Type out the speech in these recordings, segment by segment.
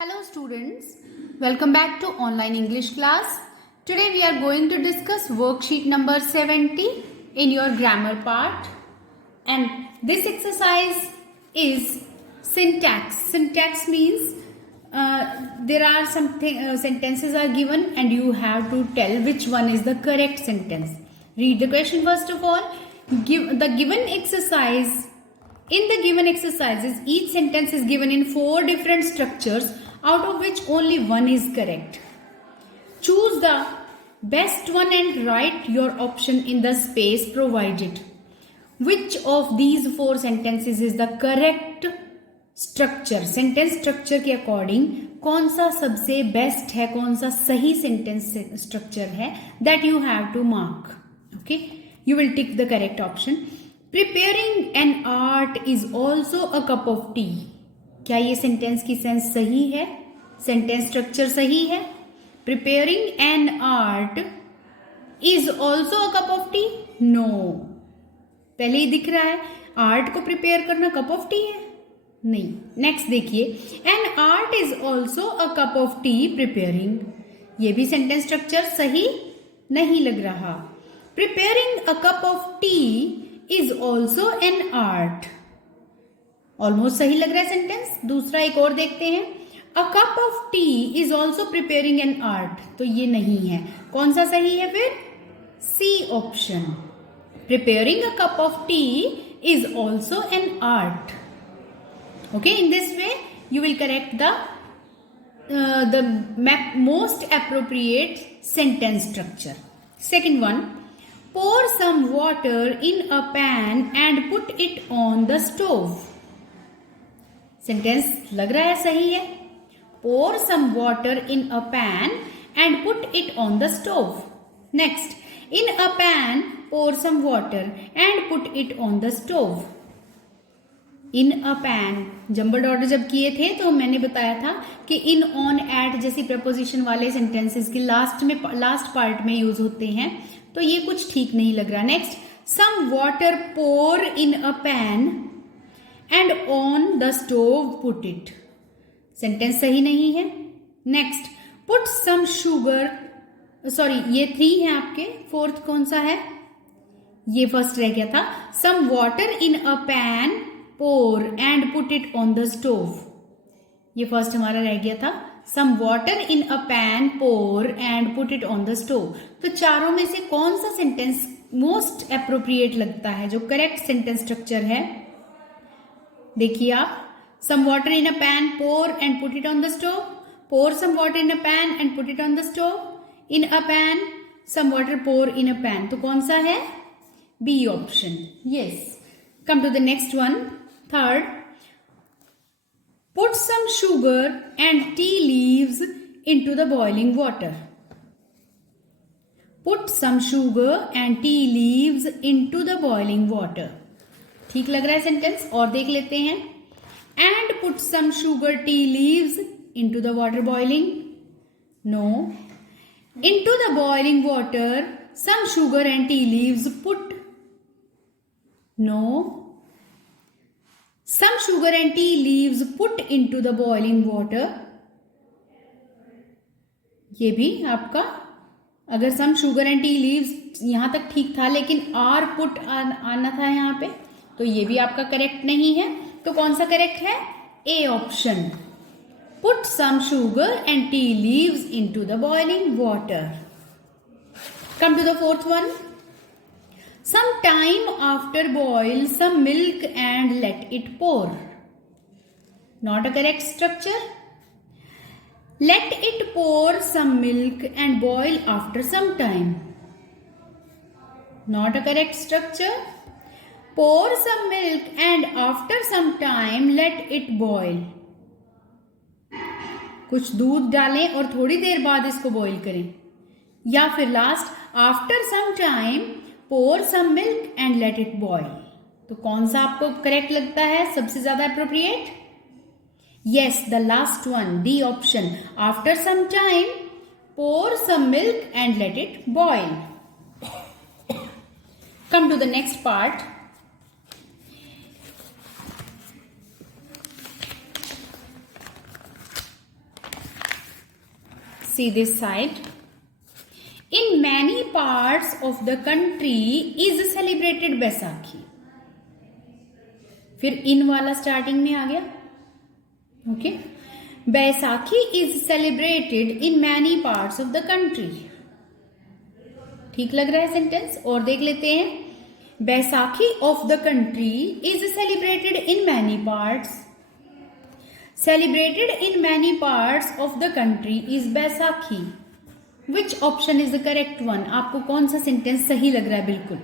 Hello students, welcome back to online English class. Today we are going to discuss worksheet number 70 in your grammar part, and this exercise is syntax. Syntax means there are some sentences are given and you have to tell which one is the correct sentence. Read the question first of all. In the given exercises, each sentence is given in 4 different structures, out of which only one is correct. Choose the best one and write your option in the space provided. Which of these 4 sentences is the correct structure? Sentence structure के according कौन सा सबसे best है, कौन सा सही sentence structure है, that you have to mark. Okay, you will tick the correct option. Preparing an art is also a cup of tea. क्या ये सेंटेंस की सेंस सही है? सेंटेंस स्ट्रक्चर सही है? Preparing an art is also a cup of tea? No. पहले ही दिख रहा है आर्ट को प्रिपेयर करना कप ऑफ टी है? नहीं. नेक्स्ट देखिए, N art is also a cup of T preparing. ये भी सेंटेंस स्ट्रक्चर सही नहीं लग रहा. Preparing a cup of tea is also an art. Almost सही लग रहा है सेंटेंस. दूसरा एक और देखते हैं. A cup of tea is also preparing an art. तो ये नहीं है. कौन सा सही है फिर? C option. Preparing a cup of tea is also an art. Okay, in this way you will correct the most appropriate sentence structure. Second one, pour some water in a pan and put it on the stove. Sentence लग रहा है सही है. Pour some water in a pan and put it on the stove. Next, in a pan pour some water and put it on the stove. In a pan jumble order जब किए थे तो मैंने बताया था कि इन, ऑन, एट जैसी preposition वाले सेंटेंसेस के लास्ट पार्ट में यूज होते हैं, तो ये कुछ ठीक नहीं लग रहा. Next, some water pour in a pan and on the stove put it. Sentence सही नहीं है. Next, put some sugar, sorry ये 3 है आपके. फोर्थ कौन सा है? ये फर्स्ट रह गया था. Some water in a pan pour and put it on the stove. ये फर्स्ट हमारा रह गया था. some water in a pan, pour and put it on the stove. तो चारों में से कौन सा सेंटेंस मोस्ट अप्रोप्रिएट लगता है, जो करेक्ट सेंटेंस स्ट्रक्चर है? देखिए आप, some water in a pan, pour and put it on the stove. pour some water in a pan and put it on the stove. in a pan, some water pour in a pan. तो कौन सा है? B option. yes. come to the next one. Third, put some sugar and tea leaves into the boiling water. Put some sugar and tea leaves into the boiling water. ठीक लग रहा है sentence? और देख लेते हैं. And put some sugar tea leaves into the water boiling. No. Into the boiling water, some sugar and tea leaves put. No. Some sugar and tea leaves put into the boiling water. ये भी आपका, अगर some sugar and tea leaves यहां तक ठीक था, लेकिन are put आना था यहां पे, तो ये भी आपका करेक्ट नहीं है. तो कौन सा करेक्ट है? A option. Put some sugar and tea leaves into the boiling water. Come to the fourth one. Some time after boil some milk and let it pour. Not a correct structure. Let it pour some milk and boil after some time. Not a correct structure. Pour some milk and after some time let it boil. कुछ दूध डालें और थोड़ी देर बाद इसको boil करें. या फिर last, after some time pour some milk and let it boil. तो कौन सा आपको करेक्ट लगता है, सबसे ज्यादा appropriate? yes, the last one, D option. after some time pour some milk and let it boil. come to the next part. See this side. In many parts of the country is celebrated Baisakhi. फिर इन वाला starting में आ गया. Okay. Baisakhi is celebrated in many parts of the country. ठीक लग रहा है sentence? और देख लेते हैं. Baisakhi of the country is celebrated in many parts. Celebrated in many parts of the country is Baisakhi. Which option is the correct one? आपको कौन सा सेंटेंस सही लग रहा है? बिल्कुल.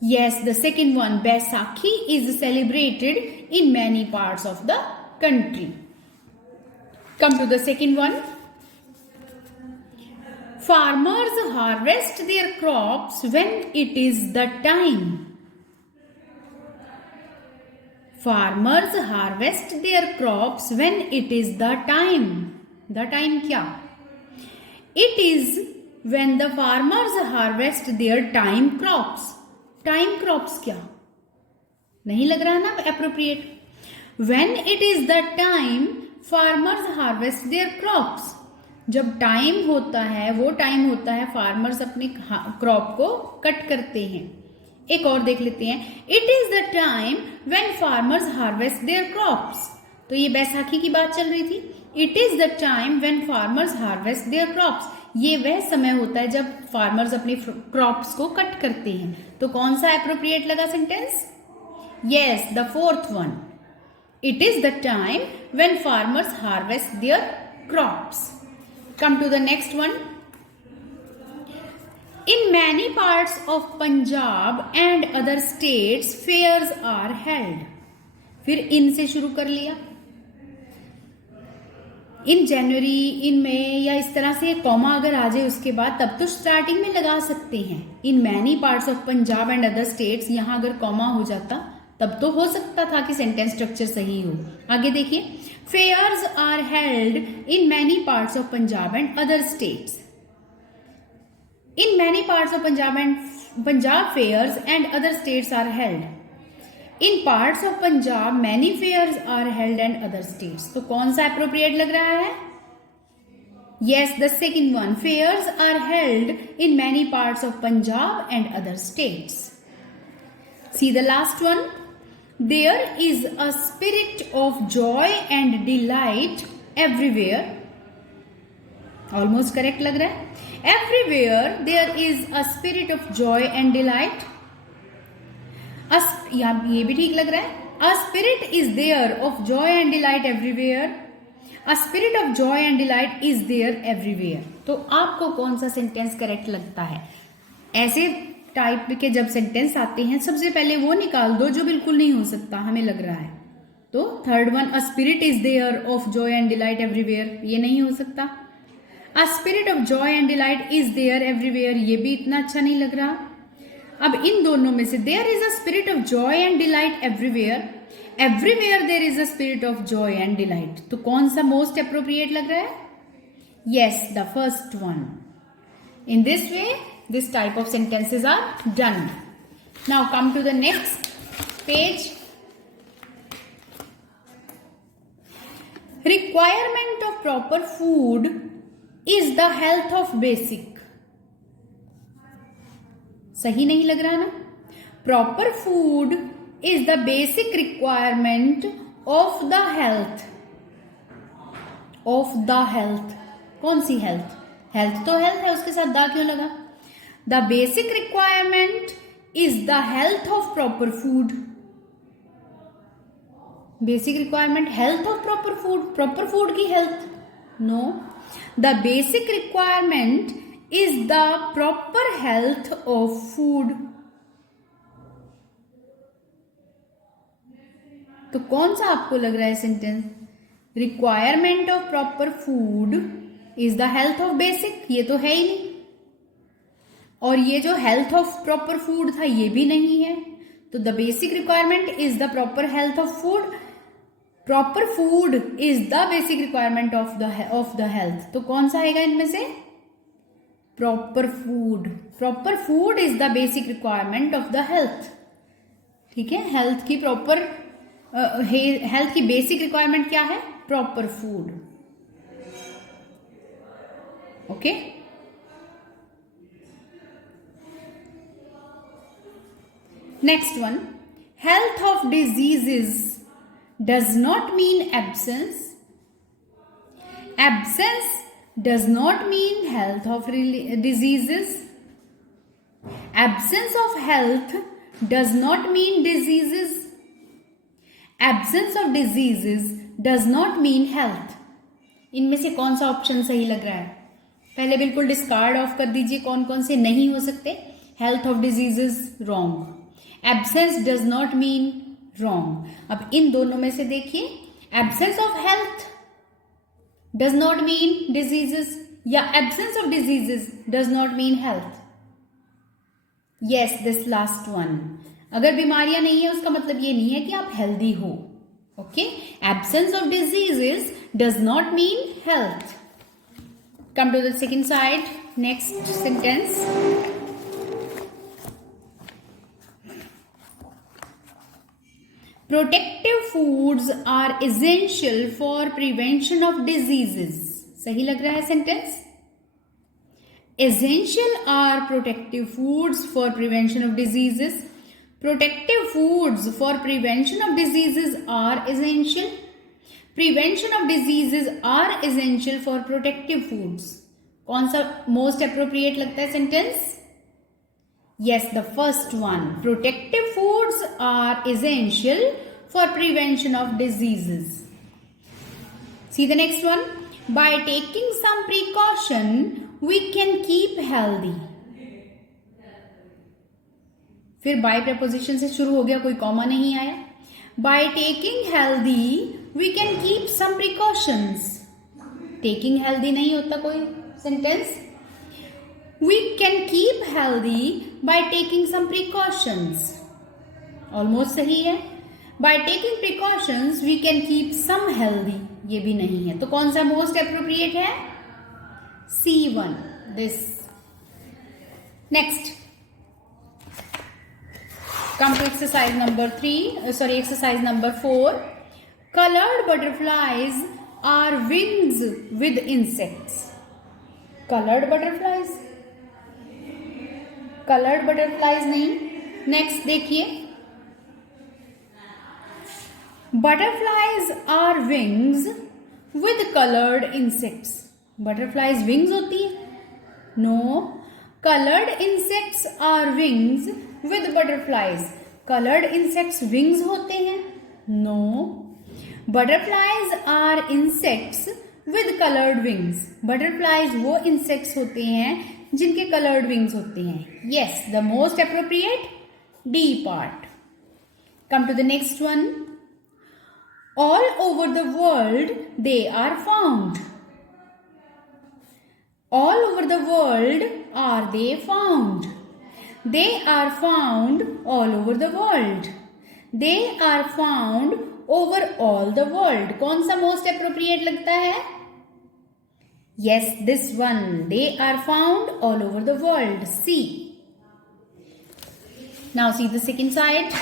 Yes, the second one. Baisakhi is celebrated in many parts of the country. Come to the second one. Farmers harvest their crops when it is the time. Farmers harvest their crops when it is the time. The time क्या? It is when the farmers harvest their time crops. Time crops क्या? नहीं लग रहा ना appropriate. When it is the time farmers harvest their crops. जब time होता है वो टाइम होता है फार्मर्स अपने क्रॉप को कट करते हैं. एक और देख लेते हैं. It is the time when farmers harvest there crops. तो ये बैसाखी की बात चल रही थी. It is the time when farmers harvest there crops. ये वह समय होता है जब फार्मर्स अपने क्रॉप्स को कट करते हैं. तो कौन सा एप्रोप्रिएट लगा sentence? Yes, the fourth one. It is the time when farmers harvest there crops. Come to the next one. In many parts of Punjab and other states, fairs are held. फिर इन से शुरू कर लिया. इन जनवरी, इन मई या इस तरह से कॉमा अगर आ जाए उसके बाद तब तो स्टार्टिंग में लगा सकते हैं. इन many parts of Punjab and other states, यहां अगर कॉमा हो जाता तब तो हो सकता था कि सेंटेंस स्ट्रक्चर सही हो. आगे देखिए. Fairs are held in many parts of Punjab and other states. In many parts of Punjab fairs and other states are held. In parts of Punjab many fairs are held and other states. तो कौन सा appropriate लग रहा है? Yes, the second one. Fairs are held in many parts of Punjab and other states. See the last one. There is a spirit of joy and delight everywhere. Almost correct लग रहा है. Everywhere there is a spirit of joy and delight. ये भी ठीक लग रहा है. A spirit is there of joy and delight everywhere. A spirit of joy and delight is there everywhere. तो आपको कौन सा सेंटेंस करेक्ट लगता है? ऐसे टाइप के जब सेंटेंस आते हैं सबसे पहले वो निकाल दो जो बिल्कुल नहीं हो सकता हमें लग रहा है. तो third one, a spirit is there of joy and delight everywhere, ये नहीं हो सकता. A spirit of joy and delight is there everywhere, ये भी इतना अच्छा नहीं लग रहा. अब इन दोनों में से there is a spirit of joy and delight everywhere, everywhere there is a spirit of joy and delight. तो कौन सा मोस्ट अप्रोप्रिएट लग रहा है? Yes, the first one. In this way this type of sentences are done. Now come to the next page. Requirement of proper food is the health of basic. सही नहीं लग रहा ना? Proper food is the basic requirement of the health. Of the health. कौन सी health? Health तो health है, उसके साथ दा क्यों लगा? The basic requirement is the health of proper food. Basic requirement health of proper food. Proper food की health? No. The basic requirement is the proper health of food. तो कौन सा आपको लग रहा है sentence? Requirement of proper food is the health of basic. ये तो है ही नहीं. और ये जो हेल्थ ऑफ प्रॉपर फूड था ये भी नहीं है. तो the basic requirement is the proper health of food. Proper food is the basic requirement of the health. तो कौन सा आएगा इनमें से? Proper food. Proper food is the basic requirement of the health. ठीक है. हेल्थ की प्रॉपर हेल्थ की बेसिक रिक्वायरमेंट क्या है? Proper food. Okay. Next one, health of diseases does not mean absence. Absence does not mean health of diseases. Absence of health does not mean diseases. Absence of diseases does not mean health. इनमें से कौन सा option सही लग रहा है? पहले बिल्कुल डिस्कार्ड ऑफ कर दीजिए कौन कौन से नहीं हो सकते. Health of diseases wrong. Absence does not mean wrong. अब इन दोनों में से देखिए, absence of health does not mean diseases या absence of diseases does not mean health. Yes, this last one. अगर बीमारियां नहीं है उसका मतलब ये नहीं है कि आप हेल्दी हो. Okay, absence of diseases does not mean health. Come to the second side. Next sentence. Protective foods are essential for prevention of diseases. सही लग रहा है sentence? Essential are protective foods for prevention of diseases. Protective foods for prevention of diseases are essential. Prevention of diseases are essential for protective foods. कौन सा most appropriate लगता है sentence? Yes, the first one. Protective foods are essential for prevention of diseases. See the next one. By taking some precaution, we can keep healthy. फिर by preposition से शुरू हो गया, कोई कॉमा नहीं आया. By taking healthy, we can keep some precautions. Taking healthy नहीं होता कोई sentence. We can keep healthy by taking some precautions. Almost सही है. By taking precautions, we can keep some healthy. ये भी नहीं है. तो कौन सा most appropriate है? C1. This. Next. Come to exercise number exercise number 4. Colored butterflies are wings with insects. Colored butterflies नहीं. Next देखिए. Butterflies are wings with colored insects. Butterflies wings होती है? No. Colored insects are wings with butterflies. Colored insects wings होते हैं? No. Butterflies are insects with colored wings. Butterflies वो insects होते हैं जिनके colored wings होते हैं. Yes, the most appropriate D part. Come to the next one. All over the world they are found. All over the world are they found. They are found all over the world. They are found over all the world. कौन सा most appropriate लगता है? Yes, this one. They are found all over the world. C. Now see the second side.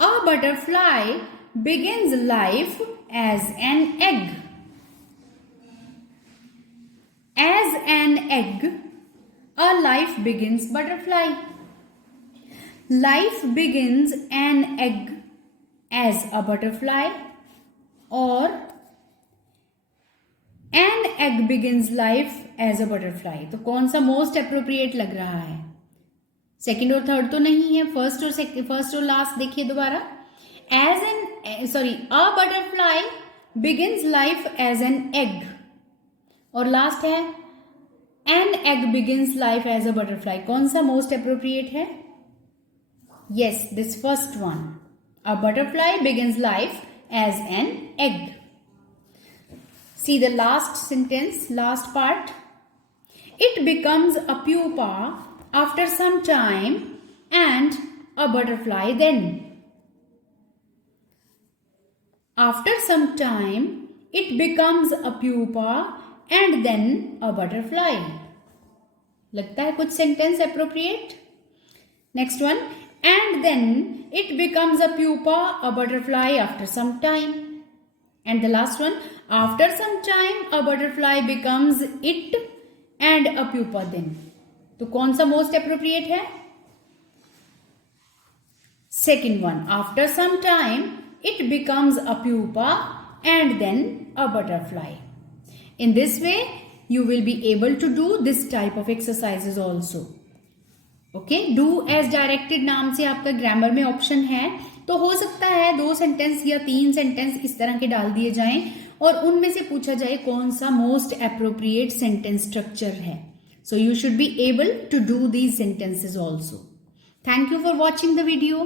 A butterfly begins life as an egg. As an egg, a life begins butterfly. Life begins an egg as a butterfly, or an egg begins life as a butterfly. तो कौन सा most appropriate लग रहा है? Second और third तो नहीं है. फर्स्ट और लास्ट देखिए दोबारा. A butterfly begins life as an egg. और लास्ट है an egg begins life as a butterfly. कौन सा most appropriate है? Yes, this first one. A butterfly begins life as an egg. See the last sentence, last part. It becomes a pupa after some time and a butterfly then. After some time, it becomes a pupa and then a butterfly. लगता है कुछ sentence appropriate? Next one. And then it becomes a pupa, a butterfly after some time. And the last one, after some time a butterfly becomes it and a pupa then. तो कौन सा most appropriate है? Second one, after some time it becomes a pupa and then a butterfly. In this way you will be able to do this type of exercises also. Okay, do as directed नाम से आपका grammar में option है, तो हो सकता है 2 sentence या 3 सेंटेंस इस तरह के डाल दिए जाएं और उनमें से पूछा जाए कौन सा मोस्ट एप्रोप्रिएट सेंटेंस स्ट्रक्चर है. So you should be able to do these sentences also. Thank you for watching the video.